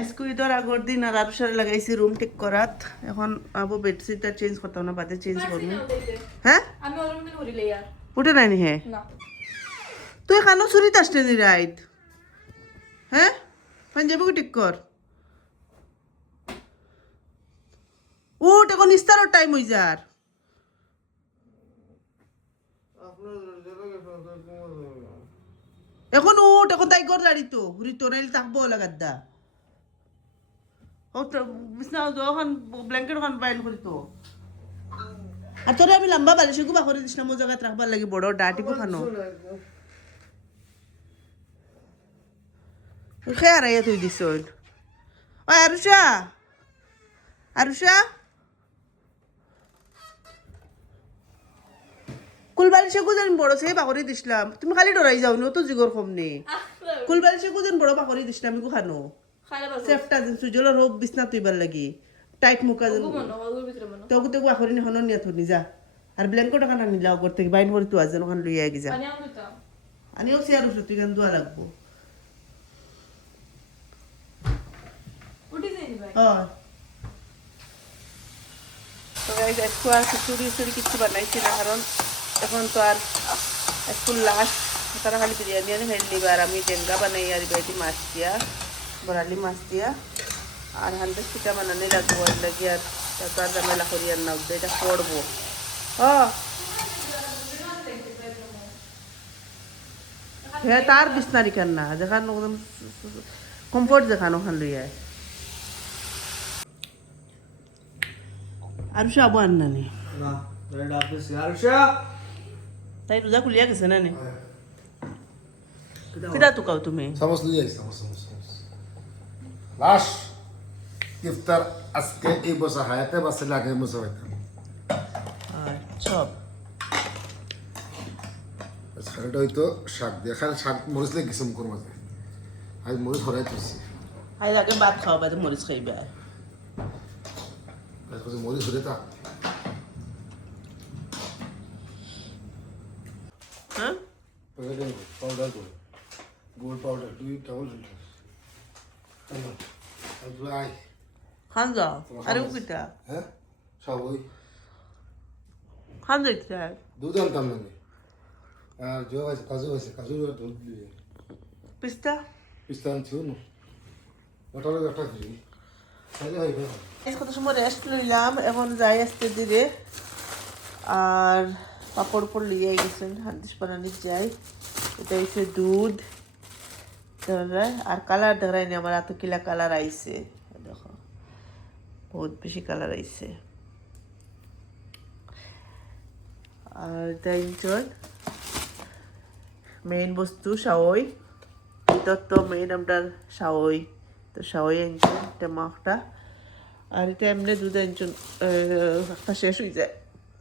আজকে ঈদের আগের দিন আর আরুষারে লাগাইছি রুম ঠিক করাত। এখন আবু বেডশিটটা চেঞ্জ করতাম না, বাদে চেঞ্জ করবো। হ্যাঁ আমি ওরম দিন হরিলে ইয়ার উঠে নাই নি? হ্যাঁ না তুই খানো চুরিতে আসতে নি রাইত? হ্যাঁ পাঞ্জাবিকে ঠিক কর। উঠ, এখন ইস্তারের টাইম হয়ে যার। এখন উঠ, এখন তাই ঘর দাঁড়ি তো হুড়ি তো নাইলে থাকবো লাগার দা। বিছনা ওখান ব্ল্যাঙ্কেট ওখান বাইল করি তো। আর তোরা আমি লম্বা বালিশে গুবা করে দিস না, মো জায়গায় রাখবার লাগে বড় ডাটিবো খানো। খেয়ে আর তুই দিস। ও আরুষা, আরুষা কুলবালিশে গুজন বড় সে বাকরি দিছিলাম, তুমি খালি ডরাই যাও নি, তো জিগর কম নেই। কুলবালিশে গুজন বড় বাকরি দিছিলাম আমি খানো। সেফটা দিন সুজলের হোক বিছনা তুইবার লাগি টাইট মুখা তবু তো বাকরি নি হনো নিয়া থনি যা। আর ব্ল্যাঙ্কেট ওখানে নিলাও করতে বাইন করে তো আজ ওখানে লইয়া গি যা। আনিও চেয়ার উঠে তুই গান দোয়া লাগবো। হয় তো গাইজ একটু আর খিচুড়ি কিছু বানাইছি না, কারণ এখন তো আর একটু লাস্ট তারা খালি বিরিয়ানি আর হেল নিবা। আর আমি ডেঙ্গা বানাই আর বেটি মাছ দিয়া, বরালি মাছ দিয়া আর হান্ড্রেড পিঠা বানানি লাগবো। আর লাগি আর তো আর জামেলা করি আর না এটা করবো। হ্যাঁ তার বিছনারি কান না যেখান কমফোর্ট যেখান ওখান লইয়া আরুষা আবু আর নানি না তোরে ডাকতেছি আরুষা। তাই রোজা খুলিয়া গেছে না নি? কিটা তো কাও তুমি সমস্ত লিয়ে আইছি সমস্ত লাশ ইফতার আজকে এই বছর হায়াতে বাসে লাগে বছর হইতাম। সব শাকটা হইতো শাক দিয়ে খালি শাক মরিচ লাগে গেছে মুখের মাঝে। আজ মরিচ হরাই তুলছি, আজ আগে ভাত খাওয়া বাদে মরিচ খাইবা। মরিচ হরে তা হ্যাঁ পাউডার করে গোল পাউডার 2 টেবিল আই খান যাও। আরে কিটা হ্যাঁ সব ওই খান যাইতে দুধ আনতাম না আর জো আছে কাজু দুধ দিয়ে পিস্তা পিস্তা আনছি না ওটার একটা দিই তাহলে হইবে। কত সময় রেস্ট লইলাম, এখন যাই আসতে ধীরে। আর পাপড় উপর লিয়ে গেছেন হান্দিস বানানির যাই। এটা হচ্ছে দুধ আর কালার দেখায়নি আমার এত কিলা কালার আইছে, দেখো বহুত বেশি কালার আইছে। আর তাই মেইন বস্তু সাওই, ভিতর তো মেইন আমরা সাওই, তো সাওই আনছেন এটা মাখটা। আর এটা এমনি দুধ আনছেন একটা শেষ হয়ে যায়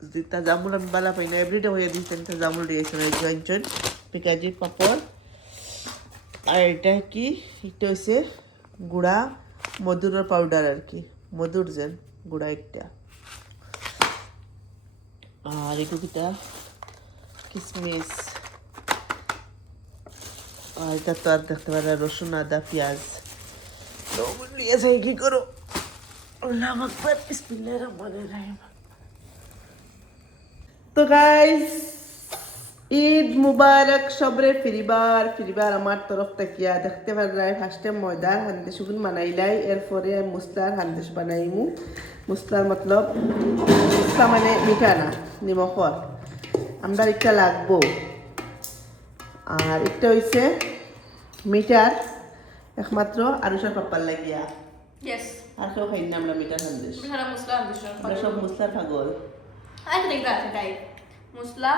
যদি তা জামুল আমি বালা পাই না, এভরিডে হয়ে দিচ্ছেন তা জামুল দিয়েছেন আনছেন পিকাজির পাপড়। আর এটা কি এটা হচ্ছে গুঁড়া মধুরের পাউডার আর কি, মধুর যেন গুঁড়া একটা। আর একটু কিটা কিশমিশ। আর এটা তো আর দেখতে পারে রসুন আদা পেঁয়াজ নিয়ে যাই কি করো। তো গাইস ঈদ মুবারক সবরে ফিরিবার আমার তরফ তাকিয়া দেখতে পারাই ফার্স্টে ময়দার হান্দেশ বানাইলাই, এরপরে মুসলার হান্দেশ বানাইমু। মুসলার মতলব মুসলা মানে মিঠা না নিমখর, আমরা একটা লাগবো। আর একটা হইছে মিটার একমাত্র আরুষার পাপ্পার লাগিয়া, ইয়েস আর কেউ খাই না আমরা মিটার হান্দেশ। সারা মশলা আমরা সব মুসলার পাগল। আর দেখবা তাই মশলা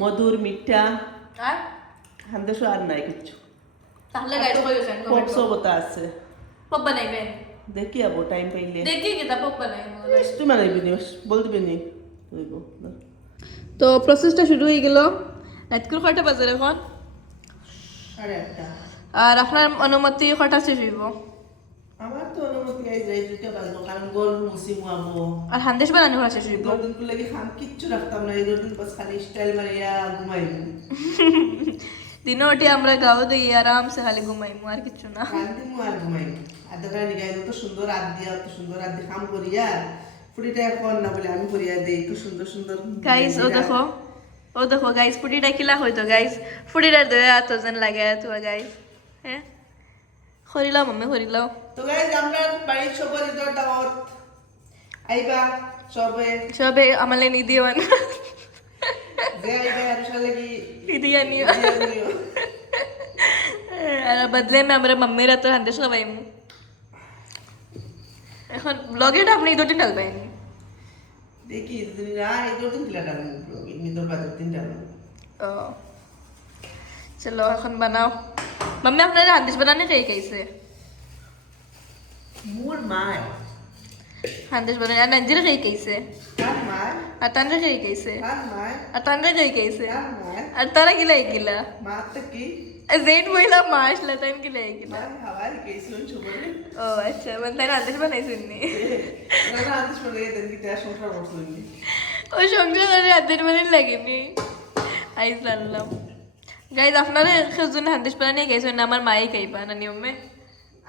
মধুর মিঠা আর হান্দেশও আর নাই কিচ্ছু। তাহলে গাইড কইছেন পপ সবতা আছে, পপ বানাইবেন দেখি আবো টাইম পাইলে। দেখি কি তা পপ বানাইবো। তুই মানাইবি নি বল দিবি নি? তো প্রসেসটা শুরু হয়ে গেল। রাতকুর কয়টা বাজে এখন? 8:30। আর আপনার অনুমতি কয়টা শেষ হইব? আমার তো অনুমতি গাইজ রাই দুইটা বাজবো, কারণ গোল মুসি মুয়াবো। আর হান্দেশ বানানি কয়টা শেষ হইব? দিন লাগে খান কিচ্ছু রাখতাম না, এই দিন বাস খালি স্টাইল মারিয়া ঘুমাইবো। দিনটি আমরা গাও দিই আরামসে খালি ঘুমাইমু আর কিচ্ছু না। শান্তি মু আর ঘুমাইবো। আর দোকানে নিয়ে যত সুন্দর আদ দিয়া অত সুন্দর আদ দিয়ে কাম করিয়া ফুটিটা এখন না বলে আমি করিয়া দেই একটু সুন্দর সুন্দর গাইস ও দেখো গাইস ফুটিটা কিলা হইতো গাইস ফুটিটার দেবে এত যেন লাগে এত গাইস হ্যাঁ খরিলাও মাম্মি খরিলাও তো গাইস আমরা বাড়ির সবার ঈদের দাওয়াত আইবা সবে আমালে নি দিওয়ান যে আইবা আর সালে কি ইদিয়া নিও আর বদলে মে আমরা মাম্মিরা তো হান্দেশ খাবাইমু এখন ব্লগেটা আপনি দুটো ডালবাইনি দেখি না ঈদের দিন কিলা ডাল ঈদের বাজার দিন ডাল ও চলো এখন বানাও মাম্মি আপনারা হান্দেশ বানানে কে কইছে মোর মায় হান্দেশ বানানে আর নঞ্জিরা কে কইছে কার মায় আর তানরা কে কইছে কার মায় আর তানরা কে কইছে কার মায় আর তারা গিলা গিলা মা তো কি জেড বইলা মাস লতাইন গিলা গিলা মায় হাওয়ার কেসন ছবরে ও আচ্ছা মানে তাই হান্দেশ বানাইছেন নি না না আদেশ করে দেন কি তা সংসার করছনি ও সংসার করে হাতের মানে লাগেনি আই জানলাম গাইজ আপনারা খেজুন হান্দেশ বানানে গেছেন না আমার মাই খাইবা না নিয়মে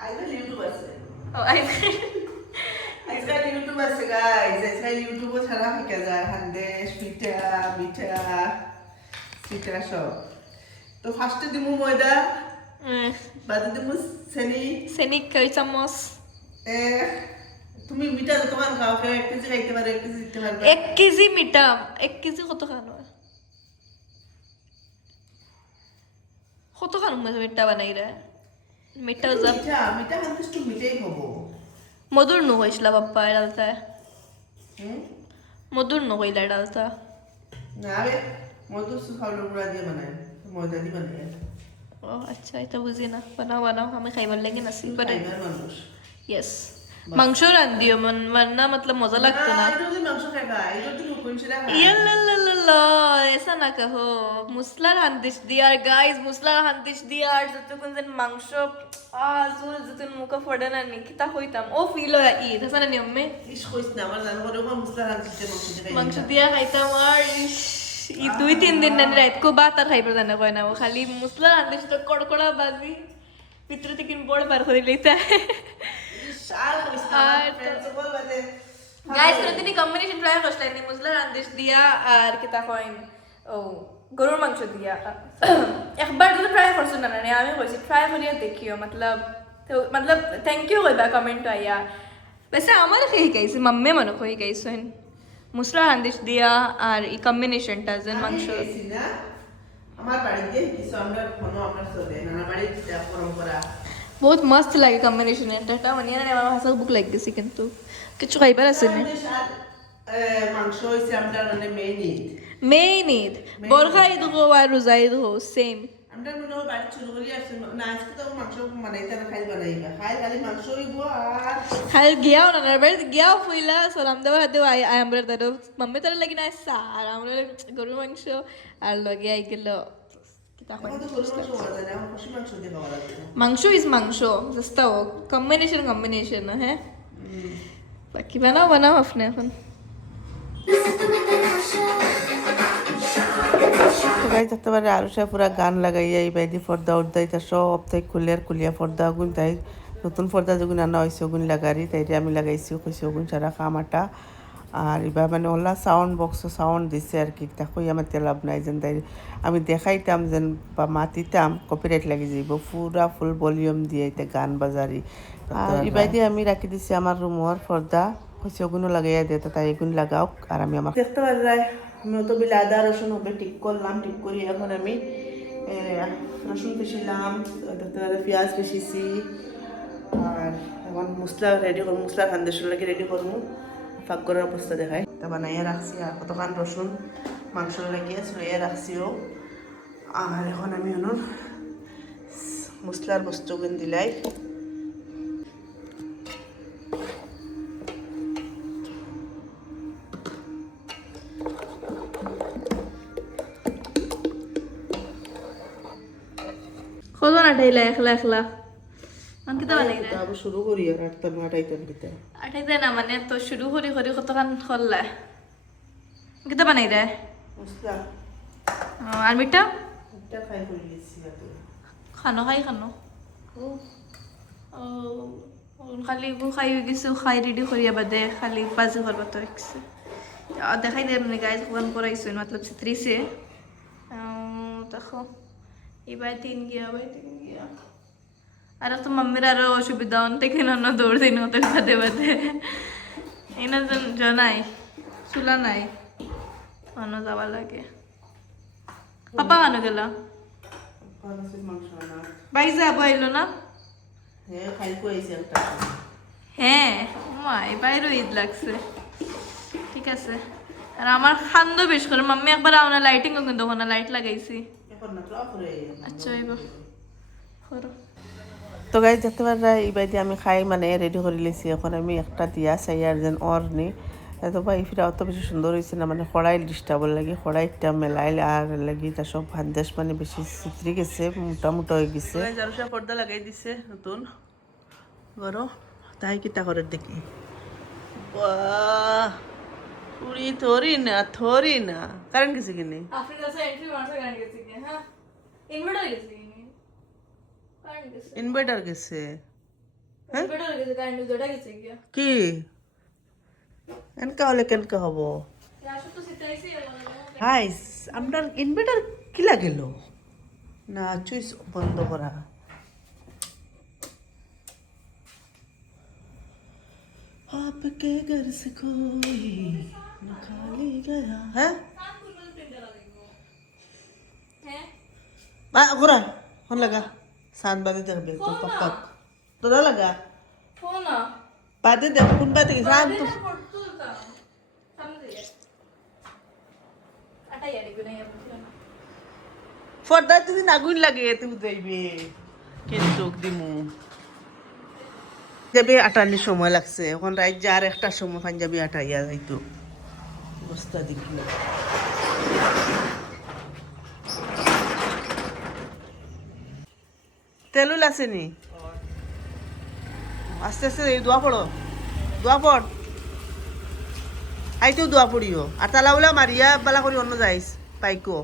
আইজকাল ইউটিউব আছে ও আই আজকাল ইউটিউব আছে গাইজ আজকাল ইউটিউব ছাড়া শিখা যায় হান্দেশ পিঠা পিঠা সব তো ফার্স্টে দিমু ময়দা বাদে দিমু সেনিক কই চামচ তুমি মিঠা দোকান খাও কেউ 1 কেজি খাইতে পারো 1 কেজি দিতে পারবে 1 কেজি মিঠা 1 কেজি কত খানো কত খানো মিঠা বানাই রে মিঠা যা মিঠা হান্দেশ তো মিঠাই খাবো মধুর নো হইছলা বাপ্পা এডালতা হুম মধুর নো হইলা এডালতা না রে মধু সুখাউডার গুঁড়া দিয়ে বানায় ময়দা দিয়ে বানায় ও আচ্ছা এটা বুঝি না বানাও আমি খাইবার লাগে না সিম্পল মানুষ यस মাংস রান্ধিও না मतलब মজা লাগতো না এটা মাংস খাবা এটা তুমি কোনছিরা ইয়াল্লাল্লাল্লাহ ऐसा না কহো মুসলার হান্দিশ দিয়ার গাইস মুসলার হান্দিশ দিয়ার যতক্ষণ যেন মাংস জোর যতক্ষণ মুখ ফড়ে না নিকিতা হইতাম ও ফিল হয় ঈদ হাসানা নিয়মে ইস কইছ না আমার জানো করে মুসলা রাঁধতে মাংস দিয়া খাইতাম আর ইস ই 2-3 দিন না রাত কো বাত আর খাইবার জানা কয় না ও খালি মুসলার হান্দিশ তো কড়কড়া বাজি ভিতরে থেকে বড় বার করে লইতা শাল কইছ না ফ্রেন্ডস বল বাদে গাইস তুমি কম্বিনেশন ট্রাই করছলাই নি মুসলার হান্দিশ দিয়া আর কিতা কইন ও গরুর মাংস দিয়া একবার যদি ট্রাই করছ না না আমি কইছি ট্রাই করিয়া দেখিও मतलब থ্যাংক ইউ কইবা কমেন্ট আইয়া वैसे আমার কি গাইছে মাম্মে মনে কই গাইছেন মুসলার হান্দিশ দিয়া আর এই কম্বিনেশনটা যেন মাংস না আমার বাড়িতে কিছু আমরা কোনো আমরা চলে না আমার বাড়িতে পরম্পরা বহুত মস্ত লাগে কম্বিনেশন এটা মানে আমার হাসা বুক লাগ গেছে কিন্তু কিছু খাইবার আছে না মাংস হইছে আমরা মানে মেইন ঈদ বরখা ঈদ হো আর রোজা ঈদ হো সেম আমরা মনে হয় বাড়ি শুরু করি আসছে না আজকে তো মাংস বানাইতে না খাই বানাইবা খাই খালি মাংস হইব আর খালি গিয়াও না বাড়িতে গিয়াও ফুইলা সালাম দেওয়া হাতে আমরা তার মাম্মি তার লাগি না আর আমরা গরুর মাংস আর লগে আই গেল মাংস ইজ মাংস জাস্ট কম্বিনেশন হ্যাঁ বাকি বানাও আপনি এখন গাই থাকতে পারে আরো সে পুরা গান লাগাইয়া এই বাইদি পর্দা উর্দা এটা সব তাই খুলিয়া পর্দা গুণ তাই নতুন পর্দা যখন আনা হয়েছে ওগুন লাগারি তাইতে আমি লাগাইছি কইছি ওগুন সারা কামাটা আর এবার মানে ওলা সাউন্ড বক্স সাউন্ড দিছে আর কি তাকই আমার লাভ নাই যেন তাই আমি দেখাইতাম যেন বা মাতিতাম কপিরাইট লাগি যাইব পুরা ফুল ভলিউম দিয়ে এটা গান বাজারি আর এবার দিয়ে আমি রাখি দিছি আমার রুমর পর্দা কইছি ওগুনও লাগাইয়া দিয়ে তাই এগুন লাগাও আর আমি আমার দেখতে পারা যায় আমি অত বিলে আদা রসুন হবে ঠিক করলাম ঠিক করি এখন আমি রসুন পিছিলাম দেখতে পারা পেঁয়াজ পিছিছি আর এখন মশলা রেডি করবো মশলা খান্দেশের লাগে রেডি করবো ফাঁক করার অবস্থা দেখায় তা বানাইয়া রাখছি আর কতক্ষণ রসুন মাংস লাগিয়ে ছড়িয়ে রাখছিও আর এখন আমি ওনার মশলার বস্তুগুলো দিলাই কত আঠাইলা একলা কিতা বানাই রে আবার শুরু করি আর আটটান আটাইতাম কিতা আঠাইতে না মানে তো শুরু করি কতক্ষণ করলা কিতা বানাই রে মশলা আর মিঠা এটা খাই করে গেছি খানো ও খালি খাই হৈ গৈছোঁ খাই ৰেডি কৰি বাদে খালি বাজি ঘৰ বাতৰ ৰাখিছে দেখাই দে মানে গাইজ ফোন কৰাইছো মতলব চিত্রিছে দেখো এবার তিন গিয়া আর তো মাম্মির আরো অসুবিধা অন্তে কিনা দৌড় দিন হতে বাদে বাদে এনা জানাই চুলা নাই অন্য যাওয়া লাগে পাপা কেন গেল বাই যাবো আইলো না হ্যাঁ মাই বাইরও ঈদ লাগছে ঠিক আছে আর আমার খান্দ বেশ করে মাম্মি একবার আওনা লাইটিং কিন্তু ওখানে লাইট লাগাইছি আচ্ছা এবার করো তো গাই দেখতে পারা এইবার আমি খাই মানে রেডি করে লিছি এখন আমি একটা দিয়া চাই আর যেন অর নি এত ভাই ফিরা অত বেশি সুন্দর হয়েছে না মানে খড়াই ডিস্টার্বল লাগে খড়াইটা মেলাইলে আর লাগি তা সব ভান্দেশ মানে বেশি চিত্রি গেছে মোটা মোটা হয়ে গেছে জারুসা পর্দা লাগাই দিছে নতুন গরো তাই কিতা করে দেখি বাহ পুরি থরি না কারেন্ট গেছে কিনে আপনি কাছে এন্ট্রি মারতে কারেন্ট গেছে কি হ্যাঁ ইনভার্টার গেছে কি কারেন্ট গেছে ইনভার্টার গেছে ইনভার্টার গেছে কারেন্ট যেটা গেছে কি কি এনকা হলে কেনকা হবো আসলে তো সিটাইছি হাইস আপনার ইনভার্টার কি লাগেল না চুইস বন্ধ করা आपके घर से कोई न खाली गया है गोरा कौन लगा शान बातें देख बे तो पक्का तो ना लगा फोन बातें देख कौन बातें की शान तो फर्दा तुझे नागुन लगे तू देबे কেন চোখ দিমু যাবে আটানির সময় লাগছে এখন রাত যার একটা সময় পাঞ্জাবি আটাইয়া যাইতো অবস্থা দেখি তেলুল আসেনি আস্তে আস্তে দোয়া পড় আইতেও দোয়া পড়িও আর তালাউলা মারিয়া বালা করি অন্য যাইস পাইকো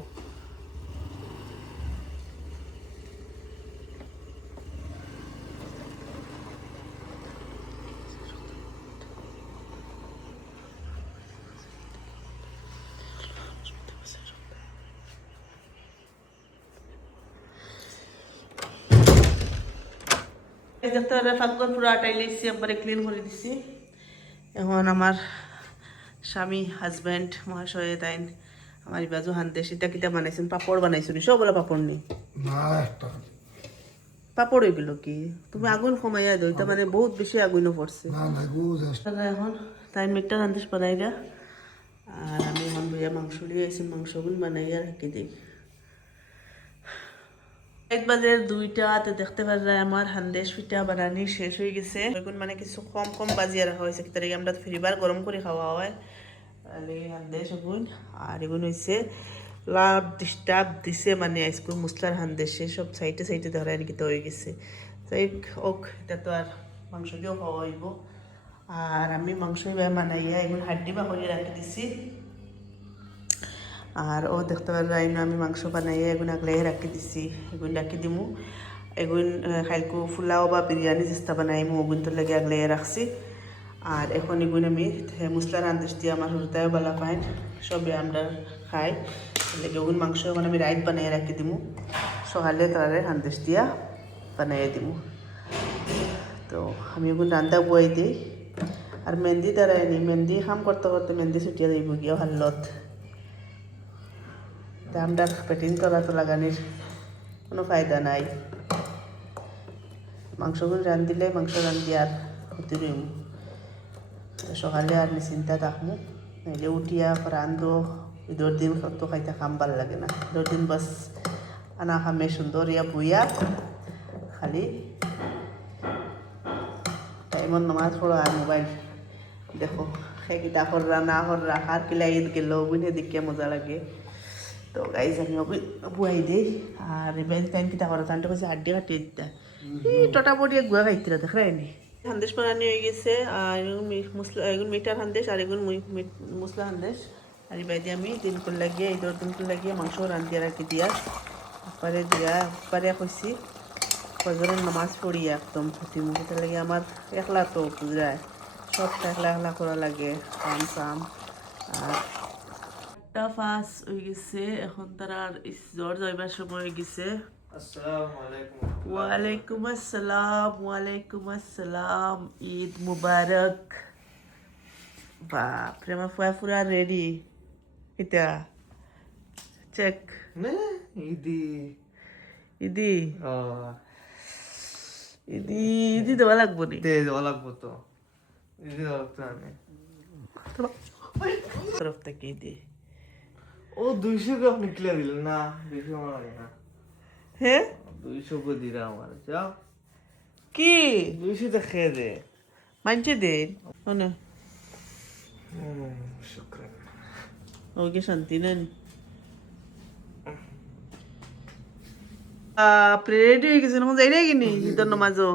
ফাঁকর পুরো আটাই লেছি একবারে ক্লিন করে দিছি এখন আমার স্বামী হাজব্যান্ড মহাশয় তাই আমার বাজু হানতে সেটা কিটা বানাইছেন পাপড় বানাইছেন সবগুলো পাপড় নেই না একটা পাপড় হইগুলো কি তুমি আগুন কমাইয়া দই তা মানে বহুত বেশি আগুনও পড়ছে না না গুজাস এখন তাই মিটটা রান্ধিস বানাইরা আর আমি এখন বইয়া মাংস লিয়ে আইছি মাংসগুলো বানাইয়া রেখে দিই 1 বাজে 2টাতে দেখতে পারা আমার হান্দেশ পিঠা বানানি শেষ হয়ে গেছে এখন মানে কিছু কম বাজিয়ে রাখা হয়েছে তার আমরা তো ফ্রিবার গরম করে খাওয়া হয় আলে হান্দেশ এখন আর এগুলো হয়েছে লাভ ডিস্টার্ব দিছে মানে আইসক্রিম মুসলার হান্দেশে সব সাইডে ধরায় নাকি তো হয়ে গেছে তাই ওক এটা তো আর মাংস দিয়েও খাওয়া হইব আর আমি মাংস বানাইয়া এগুলো হাড্ডি বা করে রাখি দিছি আর ও দেখতে পারাই না আমি মাংস বানাইয়া এগুলো আগলাই রাখি দিছি এগুলো রাখি দিমু এগুলো খাইলকু ফুলাও বা বিরিয়ানি চেষ্টা বানাইমু ওগুলো তো লাগে আগলাই রাখছি আর এখন এগুলো আমি মশলা রান্ধিস দিয়ে আমার হরতায় বলা পাইন সবই আমরা খাই লেগে ওগুলো মাংস মানে আমি রাইট বানাইয়া রাখি দিমু সকালে তারে রান্ধিস দিয়া বানাইয়া দিমু তো আমি ওগুলো রান্না বই দিই আর মেহেন্দি দাঁড়ায়নি মেহেন্দি কাম করতে মেহেন্দি ছুটিয়ে দিব গিয়ে হাল্লত আমরা পেটিং করা তো লাগানির কোনো ফায়দা নাই মাংসগুলো রান্ধিলে মাংস রান্ধি আর ক্ষতি রইম সকালে আর নিশ্চিন্তা থাকবো নাইলে উঠিয়া রান্ধো ঈদের দিন তো খাইতে খাম ভাল লাগে না ঈদের দিন বাস আনা খামে সুন্দর ইয়া বুইয়া খালি টাইমত নমাজ পড়ো আর মোবাইল দেখো সেইকেইটা কররা না কররা আর কিলা ঈদ গেল বুঝে দেখে মজা লাগে তো গাইজ আমি বুয়াই দিই আর এবার টাইম কিতা করা তান্টা কাছে হাড্ডি কাটিয়ে দিতা এই টোটা পড়িয়ে গুয়া খাইতিরা দেখ রায়নি সন্দেশ বানানি হয়ে গেছে আর এগুলো মিঠার সন্দেশ আর এগুলো মশলা সন্দেশ আর এবার দিয়ে আমি দিনকুল লাগিয়ে ঈদের দিনকুল লাগিয়ে মাংস রান্ধিয়ে রাখি দিয়া পরে দিয়া পরে কইছি ফজরের নামাজ পড়ি একদম প্রতিমুখীতে লাগে আমার একলা তো বুঝায় সবটা একলা একলা করা লাগে কাম সাম আর একটা ফাঁস হয়ে গেছে এখন তারা জ্বর যাইবার সময় হয়ে গেছে আসসালামু আলাইকুম ওয়ালাইকুম আসসালাম ঈদ মুবারক বাপরে আমার ফুয়া ফুরা রেডি এটা চেক নে ইদি ইদি ও ইদি ইদি দেওয়া লাগবো নি তে লাগবো তো ইদি লাগতো আমি তরফ থেকে ইদি ও 200 গ্রাম নিকলে দিল না 200 আমার লাগে না হ্যাঁ 200 को दिला हमारे जाओ কি 200 तो खेर दे মানছে দেন না शुक्र ওকে শান্তি নেন রেডি হয়ে গেছে এখন যাই রে কিনি ঈদের নামাজও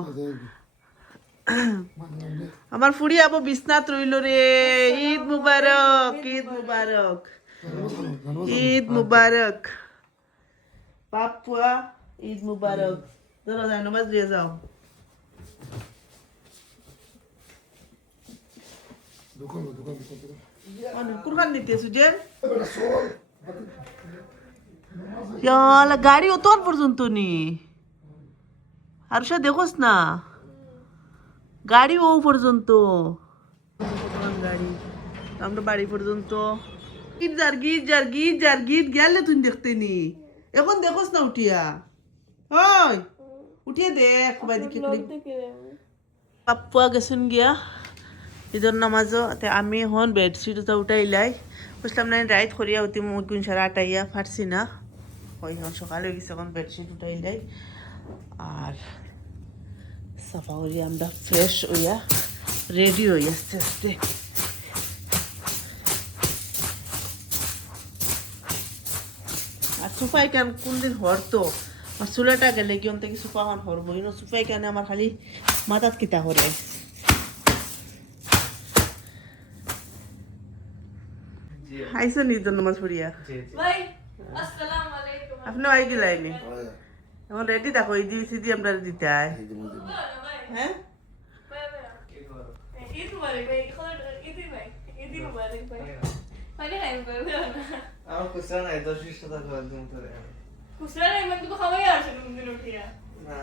আমার ফুড়ি আবো বিছনাত রইল রে ঈদ মুবারক ঈদ মুবারক ঈদ মুবারক পাপুয়া ঈদ মুবারক ধরো যাই নামাজ দিয়ে যাও কুরখান নিতে সুজেন ইয়ালা গাড়ি অত পর্যন্ত নি আর সে দেখোস না গাড়ি ও পর্যন্ত গাড়ি আমরা বাড়ি পর্যন্ত গীত যার গীত গেলে তুই দেখতে নি এখন দেখোস না উঠিয়া ওই উঠিয়ে দেখ বাইদিকে পাপ্পা গেছেন গিয়া ঈদের নামাজও আমি এখন বেডশিট উঠাইলাই বুঝলাম না রাইত করিয়া উঠি মুখ গুণ সারা আটাইয়া ফাটছি না ওই এখন সকালে হয়ে গেছে এখন বেডশিট উঠাইলাই আর সাফা করিয়া আমরা ফ্রেশ হইয়া রেডি হই আস্তে আস্তে আর সুফাই কেন কোনদিন হরতো আর চুলাটা গেলে কি থেকে সুফা খান হরবো ইনো সুফাই কেন আমার খালি মাথাত কিতা করে আইসো নিজের নামাজ পড়িয়া ভাই আসসালামু আলাইকুম আপনি আই গেলাইনি এখন রেডি দেখো ইদি সিদি আমরা দিতে আয় হ্যাঁ ঈদ মুবারক ভাই ঈদ ভাই ঈদ মুবারক ভাই মানে হাই বলবে না আমার কুসরা নাই 10-20 টাকা করে দিন তো কুসরা নাই মানে তো খাওয়াই আসে তুমি দিন উঠিয়া না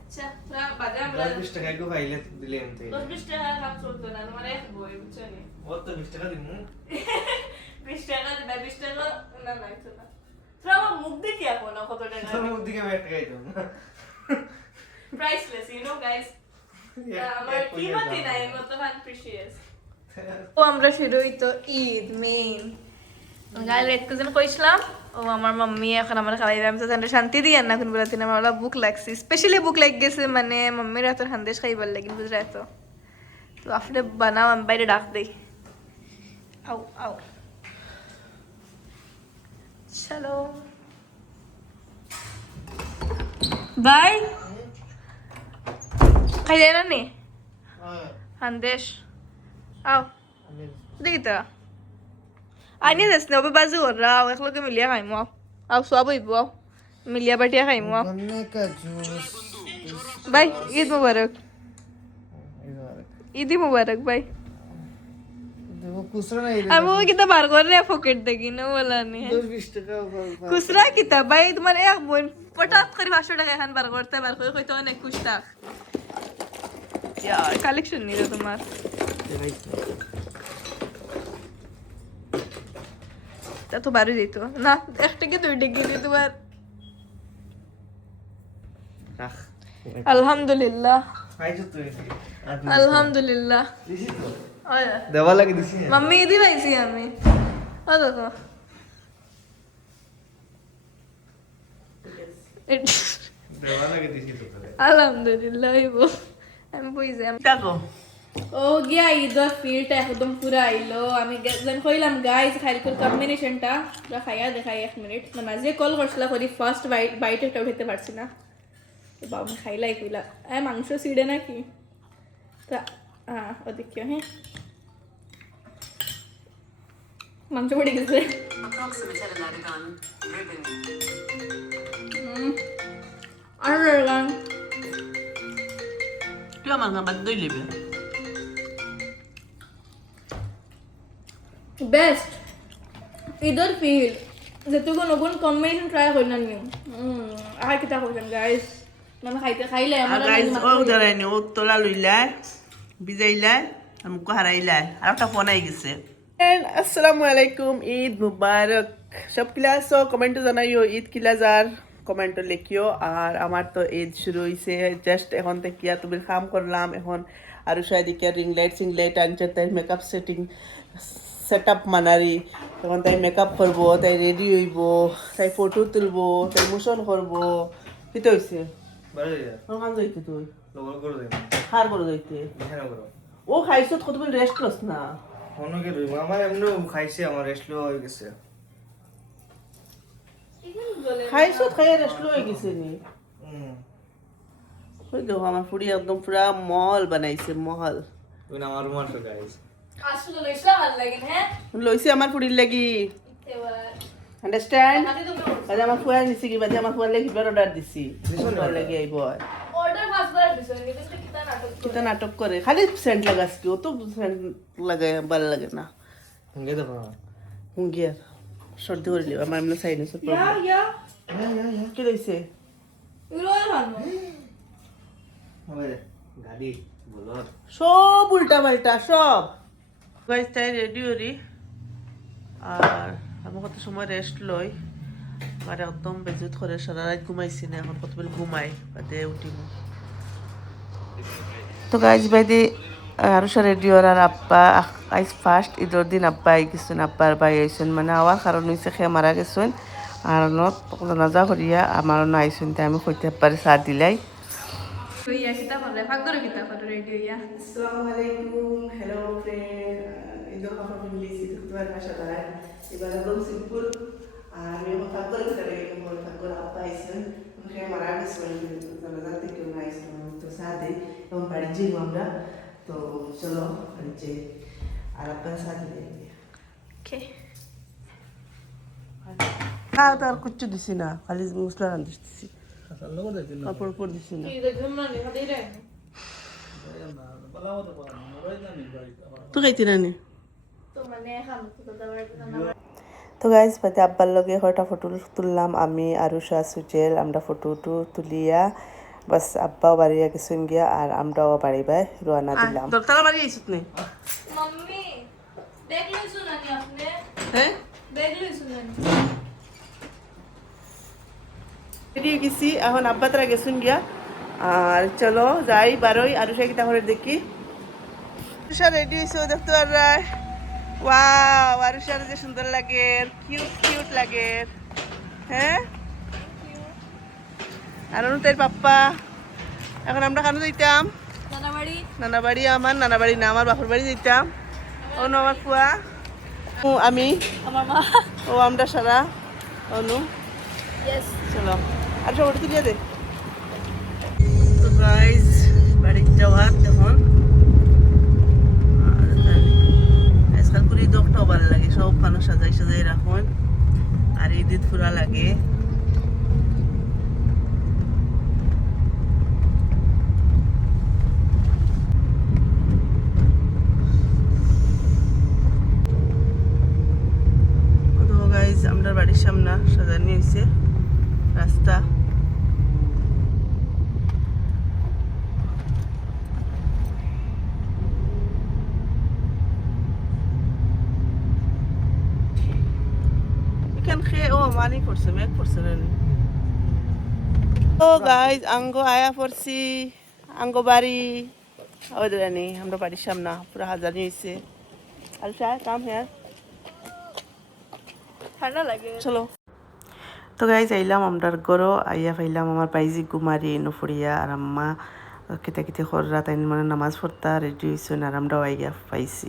আচ্ছা না বাদে আমরা 10-20 টাকা গো ফাইলে দিলে এমতে 10-20 টাকা কাম চলতো না তোমার এক বই বুঝছো নি ও তো 20 টাকা দিমু 20 টাকা দিবা 20 টাকা না না তো না তোরা আমার মুখ দেখি এখন কত টাকা তুমি ওদিকে ব্যাট খাইতো priceless you know guys আমার কিমতই নাই মত প্রিশিয়াস ও আমরা শুরুই তো ঈদ মেইন গাইল এক কুজন কইছিলাম ও আমার মাম্মি এখন আমার খাওয়াই আমি তো জানতে শান্তি দিই না কোন বলাতে আমার বুক লাগছে স্পেশালি বুক লাগ গেছে মানে মাম্মির হাতের সন্দেশ খাইবার লাগি বুঝরা তো আপনি বানাও আমি বাইরে ডাক দেই আও আও চলো বাই খাই যায় না নি সন্দেশ আও দেখি তো আনিয়ে যাস না ওবে বাজু কর রাও একলগে মিলিয়া খাইমু আও আও সব হইব আও মিলিয়া বাটিয়া খাইমু আও गन्ने का जूस বাই ঈদ মুবারক ঈদ মুবারক বাই देखो कुसरा नहीं আমি ওই কিতা বার করে পকেট দেখি না বলা নি 10-20 টাকা খুচরা কিতা বাই তোমার এক বোন পটাত করে 500 টাকা এখন বার করতে বার করে কইতো অনেক খুশ থাক यार কালেকশন নিলো তোমার তা তো বারো যেত না একটা কি দুইটা গিয়ে তোমার রাখ আলহামদুলিল্লাহ খাইছো তুই আলহামদুলিল্লাহ দিছি তো ওই দেওয়া লাগে দিছি মাম্মি দি পাইছি আমি ও দেখো দেওয়া লাগে দিছি তো তাহলে আলহামদুলিল্লাহ হইব আমি বুঝে দেখো ও গিয়া ঈদের ফিলটা একদম পুরা আইলো আমি যেন কইলাম গাইস খাইলকুর কম্বিনেশনটা পুরা খাইয়া দেখাই 1 মিনিট মানে যে কল করছিলা করি ফার্স্ট বাইট একটা উঠাইতে পারছি না বাবা আমি খাইলাই কইলা মাংস সিডে নাকি তা ও দেখিও হ্যাঁ মাংস পড়ে গেছে আর গান তুই আমার গান বাদ দই লিবি বেস্ট ঈদের ফিল যেটুকু নতুন কম্বিনেশন ট্রাই করি না নিও আর কিতা করছেন গাইস মানে খাইলে আমার গাইজ ও ধরাইনি ও তোলা লইলাই বিজাইলাই আমাকে হারাইলাই আর একটা ফোন আই গেছে আসসালামু আলাইকুম ঈদ মুবারক সব ক্লাস কমেন্টে জানাইও ঈদ কিলা যার কমেন্টে লিখিও আর আমার তো ঈদ শুরু হয়েছে জাস্ট এখন থেকে তুমি কাম করলাম এখন আর সাইদিকে রিং লাইট আনছে তাই মেকআপ সেট আপ মানারি তখন তাই মেকআপ করবো তাই রেডি হইব তাই ফটো তুলবো তাই মোশন করবো কিতে হয়েছে বাড়ি যা কাম যাইতে তুই লগর করে দেন হার করে যাইতে বিছানা করো ও খাইছো কতদিন রেস্ট লস না অন্যকে রইব আমার এমনি খাইছে আমার রেস্ট লওয়া হয়ে গেছে খাইছো খাইয়া রেস্ট লয়ে গেছে নি হুম ওই দেখো আমার ফুড়ি একদম পুরা মহল বানাইছে মহল তুমি আমার রুমাল তো গাইস আসলে লইসা ভাল লাগে হ্যাঁ লইছে আমার ফুড়ির লাগি এবার আন্ডারস্ট্যান্ড হাতে তো বাজে আমার ফুয়ার নিছি কি বাজে আমার ফুয়ার লাগি অর্ডার দিছি ফুয়ার লাগি আইব অর্ডার ফার্স্টবার দিছো কিন্তু কিতা নাটক কিতা নাটক করে খালি সেন্ট লাগাস কি ও তো সেন্ট লাগায় ভালো লাগে না হুঙ্গে দেখো হুঙ্গিয়ার সর্দি করে লিবা আমার এমনি সাইনাস ইয়া কি লইছে ইউরো হানো হবে গাড়ি বলর সব উল্টা পাল্টা সব গাইস তাই রেডি হরি আর আমি কত সময় রেস্ট লই আর একদম বেজুত করে সারা রাত ঘুমাইছি না এখন কত বেলা ঘুমাই বাদে উঠিব তো গাইজ বাইদি আর রেডি আর আব্বা আইস ফার্স্ট ঈদের দিন আব্বা আই গেছেন আব্বার বাই আইসেন মানে আওয়ার কারণ হয়েছে খেয়ে মারা গেছেন আর নাজা করিয়া আমার আইসেন তাই আমি কইতে আব্বারে চা দিলাই ইয়া কিতা করে ভাগ করে কিতা করে রেডি ইয়া আসসালামু আলাইকুম হ্যালো ফ্রেন্ড ঈদের খাবার ফ্যামিলি সিদ্ধুয়ার মাশাআল্লাহ এবার একদম সিম্পল আর আমি এখন ভাগ করে দিতে লাগে এখন ভাগ করে আব্বা আইসেন খেয়ে মারা গেছেন নাজা থেকে আইসেন তো চা দিই এবং বাড়ি যাই আমরা তো চলো বাড়ি যাই আর আব্বা চা দিলে ওকে খাওয়া তো আর কিচ্ছু দিছি না খালি মশলা রান্ধিছি লগর দেখি কাপড় উপর দিছি না কি দেখুন না নি হাতে রে তুই খাইতি না নি তো মানে খাম তো দাবার তো গাইজ বাদে আব্বার লগে কয়টা ফটো তুললাম আমি আরুষা সুজেল আমরা ফটো তুলিয়া বাস আব্বাও বাড়িয়া গেছেন গিয়া আর আমরাও বাড়ি বাই রওনা দিলাম দরতলা বাড়ি আইছত নি मम्मी बैग लइसु ना नी आपने হ্যাঁ बैग लइसु ना नी রেডি গেছি এখন আব্বা তারা গেছেন গিয়া আর চলো যাই বারোই আরুষা কিতা করে দেখি আরুষা রেডি হয়েছে দেখতে পার ওয়াও আরুষার যে সুন্দর লাগে কিউট লাগে হ্যাঁ আর তাই পাপ্পা এখন আমরা কেন যাইতাম नाना बड़ी নানা বাড়ি আমার নানা বাড়ি না আমার বাপের বাড়ি যেতাম অনু আমার ফুয়া ও আমি আমার মা ও আমরা সারা অনু यस চলো আর সব ওটা তুলিয়ে দে তো গাইজ বাড়ি যাওয়ার তখন আজকাল করে দোকটাও ভালো লাগে সব খানো সাজাই রাখুন আর ঈদ ফুরা লাগে আমরা বাড়ির সামনে সাজানি হয়েছে রাস্তা এখান খেয়ে ও মানি পড়ছে মেঘ পড়ছে না ও গাইজ আঙ্গো আয়া পড়ছি আঙ্গো বাড়ি ওদের জানি আমরা বাড়ির সামনে পুরো হাজানি হয়েছে আর কাম হ্যাঁ ठंडा लगे চলো তো গাইজ আইলাম আমরার গরো আইয়া পাইলাম আমার বাইজি কুমারী নুফুরিয়া আর আম্মা কেতে কেতে খররা তাই মানে নামাজ পড়তা রেডি হয়েছেন আর আমরাও আইয়া পাইছি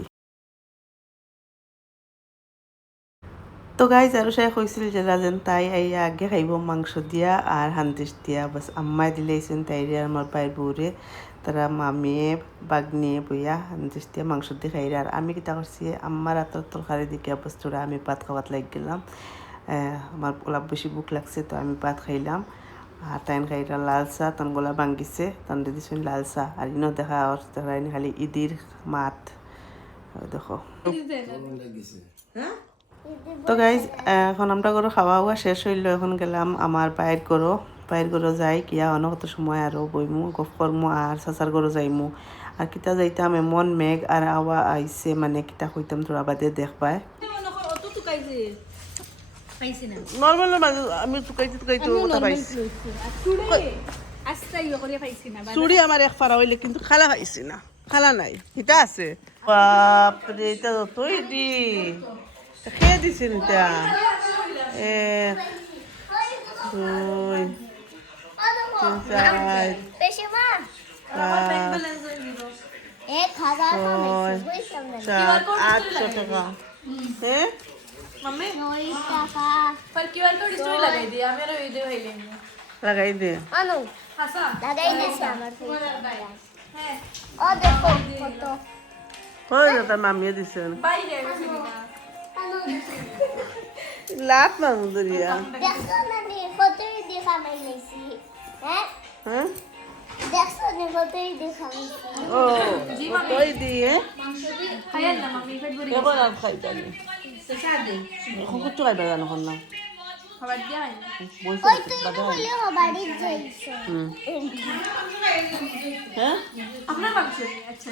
তো গাইজ আরো শেখ হয়েছিল যে রাজেন তাই আইয়া আগে খাইব মাংস দিয়া আর হান্দিস দিয়া বাস আম্মাই দিলেছেন তাইরে আর আমার বাইর বউরে তারা মামিয়ে বাগনিয়ে বইয়া হান্দিস দিয়া মাংস দিয়ে খাইরে আর আমি কিতা করছি আম্মার হাতের তরকারি দিকে বস্তুরা আমি ভাত খাওয়াত লাগ গেলাম আমার ওলা বেশি বুক লাগছে তো আমি ভাত খাইলাম আর তাইন খাইরা লাল চা তন গলা ভাঙ্গিছে তন দিদিছেন লাল চা আর ইনো দেখা আর দেখা খালি ঈদির মাত দেখো তো গাইজ এখন আমরা করো খাওয়া ওয়া শেষ হইল এখন গেলাম আমার বাইর করো যাই কিয়া অনেক কত সময় আরও বইমু গফ করমু আর চাচার করো যাইমু আর কিতা যাইতাম এমন মেঘ আর আওয়া আইছে মানে কিতা কইতাম তোরা বাদে দেখবাই নর্মাল আমি টুকাইতে কথা পাইছি চুড়ি আমার এক ফারা হইলে কিন্তু খালা পাইছি না খালা নাই হিতা আছে বাপরে এটা যতই দি খেয়ে দিছিল এটা এক দুই তিন চার পাঁচ ছয় সাত 800 টাকা হ্যাঁ मम्मी पर क्यूआर कोड स्टोरी लगाई दिया मेरा वीडियो है लेंगे লাগাই দে अनु हंसा लगाई दे श्यामर है ओ देखो फोटो হয়ে যা তার মামিও দিছেন बाई है वैसे भी ना লাভ মামু দরিয়া देखो मैंने फोटो ही देखा मैंने सी हैं হ্যাঁ देखो ने फोटो ही देखा मैंने ও কই দিয়ে खाया ना मम्मी फिर बुरी এখন আর খাই জানি এখন কুচু খাইবা জানো এখন না खबर दिया है বলছে ओए तो ये बोले हो बाड़ी जाइছো হ্যাঁ अपना फंक्शन है अच्छा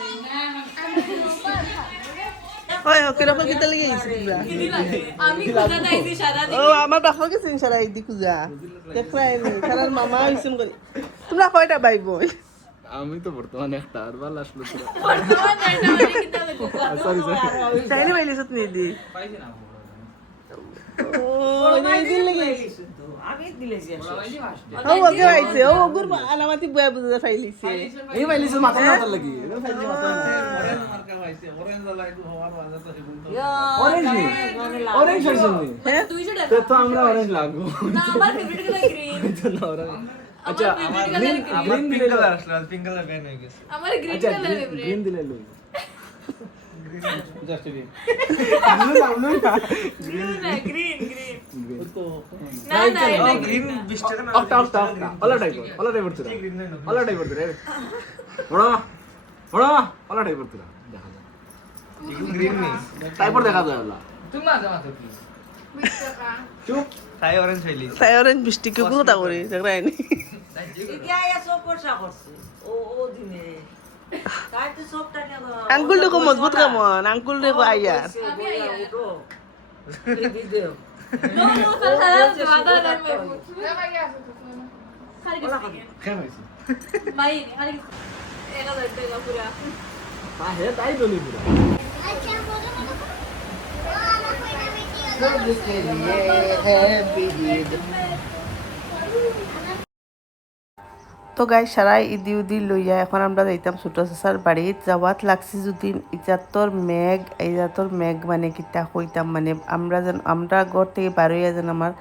ওই কিরকম কিতা লেগে গেছে তোমরা আমি খুদা নাই দি সারা ও আমার বাবা গেছে ইনশাআল্লাহ এই দিকু যা দেখলাই নি কারণ মামা আইছেন করি তোমরা কয়টা ভাই বোন আমি তো বর্তমানে একটা আর ভালো আসলো তোরা वर्तमान रहना वाली किताब है সরি সরি তাইলে বাইলিস তুমি দি ও এই দিন লেগে গেছে ও ওকে আইছে ও ওগুর আলামাতি বয়া বুঝা ফাইলিছে এই বাইলিস মাথা না তার লাগি ফাইলি মাথা অরেঞ্জ নি অরেঞ্জ হইছে নি হ্যাঁ तू इसे डर তো আমরা অরেঞ্জ লাগবো ना हमारा फेवरेट कलर ग्रीन আচ্ছা গ্রিন গ্রিন দিলে কালার আসলো পিঙ্ক কালার ব্যান হয়ে গেছে हमारा ग्रीन আচ্ছা कलर फेवरेट গ্রিন দিলে লই জাস্ট গ্রিন ग्रीन ना রাইট ना চলো ग्रीन অক্টা অক্টা অলা টাইপ তোরা অলা টাইপ তোরা বড় বড় অলা টাইপ তোরা দেখা যায় গ্রিন নি টাইপর দেখা যায় অলা চুপ তাই অরেঞ্জ হইলি তাই অরেঞ্জ বৃষ্টি কি গুলো তা করে দেখলাই নি আঙ্কুল দেখো মজবুত কেমন আঙ্কুল দেখো আইয়ার नो नो सारा ज्यादा डर में खाली কেন হইছে भाई खाली एका जाते का पूरा তা হে তাই বলি পুরা अच्छा फोटो ना कोई ना তো গাই সারাই ইদি উদি লইয়া এখন আমরা যাইতাম ছোট চাচার বাড়িত যাওয়াত লাগছি যদি ইজাতর মেঘ মানে কিতা কইতাম মানে আমরা ঘর থেকে বারোইয়া যেন আমার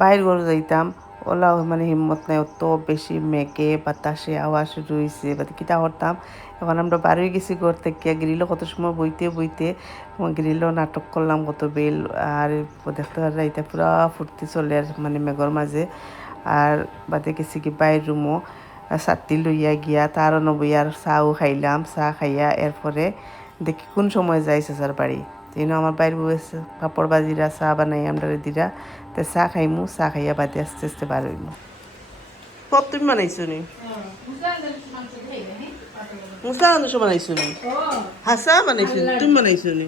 বাইর ঘর যাইতাম ওলা মানে হিম্মত নাই অত বেশি মেঘে বাতাসে আওয়াজ রয়েছে বা কিতা করতাম এখন আমরা বারোই গেছি ঘর থেকে গ্রিলও কত সময় বইতে গ্রিলও নাটক করলাম কত বেল আর দেখতে যাইতে পুরা ফুর্তি চলে আর মানে মেঘর মাঝে আর বাদে গেছি কি বাইর রুমও ছাতি লইয়া গিয়া তারও নবইয়ার চাও খাইলাম চা খাইয়া এরপরে দেখি কোন সময় যাই চাচার বাড়ি তেনো আমার বাইর বসে কাপড় বাজিরা চা বানাই আমরা দিরা তো চা খাইমু চা খাইয়া বাদে আস্তে আস্তে বার হইমু পপ তুমি বানাইছো নি মুসলা আন্দোশ বানাইছো নি হাসা বানাইছো নি তুমি বানাইছো নি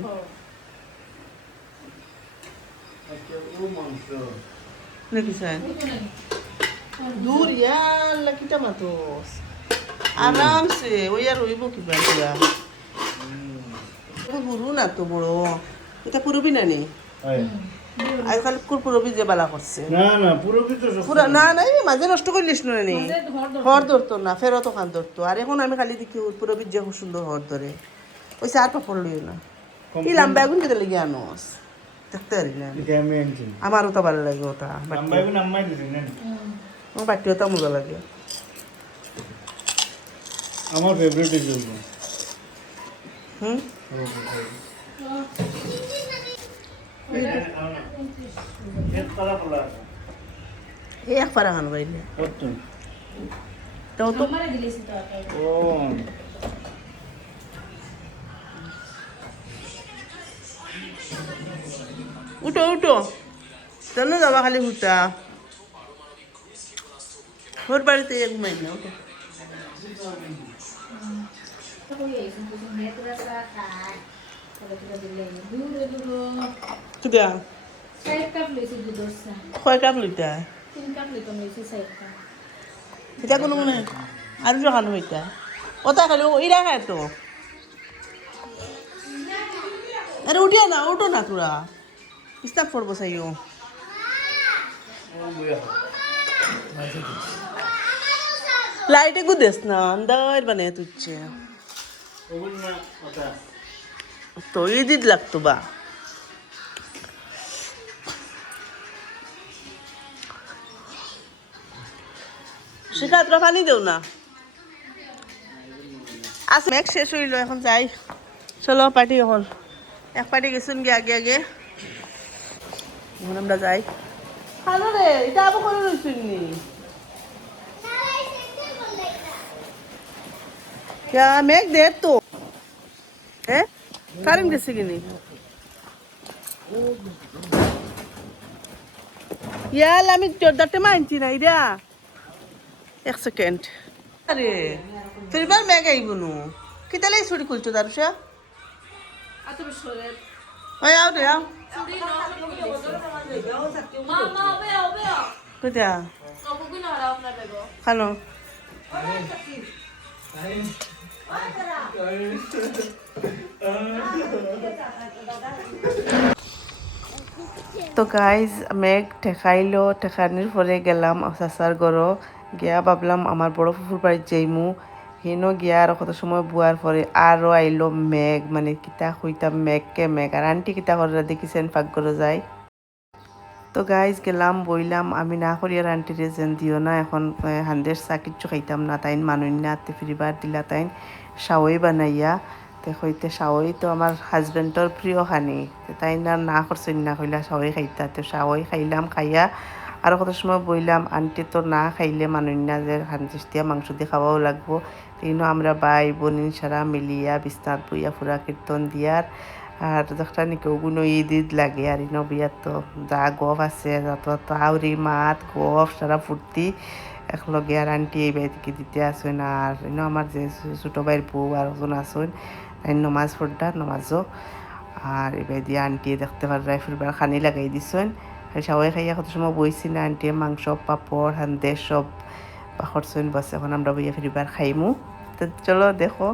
নাকি স্যার দূর ইয়াল্লা কিটা মাতোস আরামসে ওই আর রইব কি বাড়িয়া পুরু না তো বড় এটা পুরবি না নি আজকাল পুরবি যে বালা করছে না পুরোপুরি তো পুরা না না এই মাঝে নষ্ট করলিস না নি হর ধরতো না ফেরত ওখান ধরতো আর এখন আমি খালি দেখি পুরবির যে খুব সুন্দর হর ধরে ওই চার পাপড় লইও না কি লাম্বা আগুন কেটে লেগে আনোস দেখতে পারি না আমি আনছি আমারও তো ভালো লাগে ওটা নাম্বাই দিছি না আমার বাটিও তো মজা লাগে আমার ফেভারিট এগুলো হুম এই এক পারা খান বাইলে কত তাও তো ও উঠো উঠো চলো যাবা খালি হুতা ওর বাড়িতে ঘুমাই না উঠো কিটা কয় কাপ লইতা এটা কোনো মনে আর খানো এটা ওটা খালি ইরা খায় তো আরে উঠিয়া না উঠো না তোরা ইস্তাক পড়বো চাইও লাইটে গুদেস না আন্দার বানিয়ে তুচ্ছে তো ইদিত লাগতো বা শিখাত্রা পানি দেও না আচ্ছা মেঘ শেষ হইল এখন যাই চলো পার্টি হল এক পার্টি গেছুন গে আগে আগে এখন আমরা যাই হ্যালো রে এটা আবার করে রয়েছুন নি क्या मेघ दे तो है कारण कैसे की नहीं यार আমি জোরদারতে মানছি না ইরা এক সেকেন্ড আরে ফিরবার মেঘ আইবনু কিতালে ছুটি খুলছো দারুষা ওই আও রে আও কোথা খানো তো গাইজ মেঘ ঠেকাইলো ঠেকানির পরে গেলাম চাচার ঘরও গিয়া ভাবলাম আমার বড় ফুফুর বাড়ির যাইমু হেনো গিয়া আর কত সময় বুয়ার পরে আরও আইলো মেঘ মানে কিতা হইতাম মেঘকে মেঘ আর আন্টি কিতা করে দেখিছেন পাকঘরে যায় তো গাইজ গেলাম বইলাম আমি না করি আর আন্টিরে যেন দিও না এখন হান্দের চা কিচ্ছু খাইতাম না তাইন মানুষ না ফিরিবার দিলা তাইন সাওয়াই বানাইয়া হইতে সাওয়াই তো আমার হাজবেন্ডর প্রিয় খানি তাই না করছেন না কইলা সাওয়াই খাইতা তো সাওয়াই খাইলাম খাইয়া আর কত সময় বইলাম আন্টি তো না খাইলে মানুষ না যে হান্দিস দিয়া মাংস দিয়ে খাওয়াও লাগবো কিন্তু আমরা বাই বোনিন সারা মিলিয়া বিস্তার বইয়া ফুরা কীর্তন দিয়ার আর যখন নাকি ওগুলো ঈদ লাগে আর ইনো বিয়ার তো যা গফ আছে যত তাউরি মাত গফ সারা ফুর্তি একলগে আর আন্টি এই বাড়িতে দিতে আসেন আর ইনো আমার যে ছোটো ভাইয়ের বউ আর ওজন আসেন নমাজ পড়া নমাজও আর এবার দিয়ে আন্টি দেখতে পারে ফিরবার খানি লাগাই দিছেন আর সবাই খাইয়া কত সময় বইছি না আন্টি মাংস পাপড় হান্দে সব পাখরছেন বসে এখন আমরা বইয়া ফিরবার খাইমু তো চলো দেখো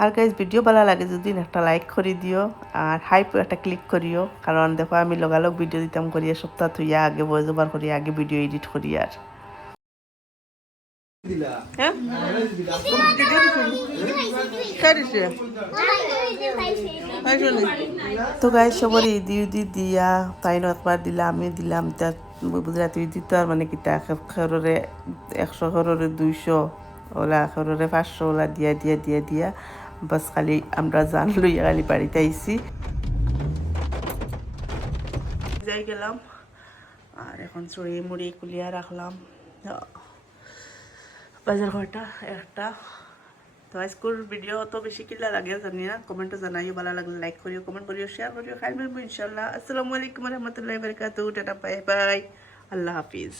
আর গাইজ ভিডিও ভালো লাগে যদি একটা লাইক করে দিও আর হাইপ একটা ক্লিক করিও কারণ দেখো আমি লগালগ ভিডিও দিতাম করিয়া সপ্তাহ থইয়া আগে ভয়েস ওভার করি আগে ভিডিও এডিট করি আর হ্যাঁ তো গাইজ সবার ইদি দিয়া তাইনও একবার দিলা আমি দিলাম তা বুঝলাম তুই দিত আর মানে কিতা খেররে 100 খেররে 200 ওলা খেররে 500 ওলা দিয়া দিয়া দিয়া দিয়া বাস খালি আমরা জান লইয়া খালি বাড়িতে আইসি যাই গেলাম আর এখন চড়ি মুড়ি কুলিয়া রাখলাম বাজার ঘরটা একটা তো আজকের ভিডিও তো বেশি কিলা লাগে জানি না কমেন্টে জানাইও ভালো লাগলে লাইক করিও কমেন্ট করিও শেয়ার করিও খাইবেন ইনশাআল্লাহ আসসালামু আলাইকুম রহমতুল্লাহি বারাকাতুহু টাটা বাই বাই আল্লাহ হাফিজ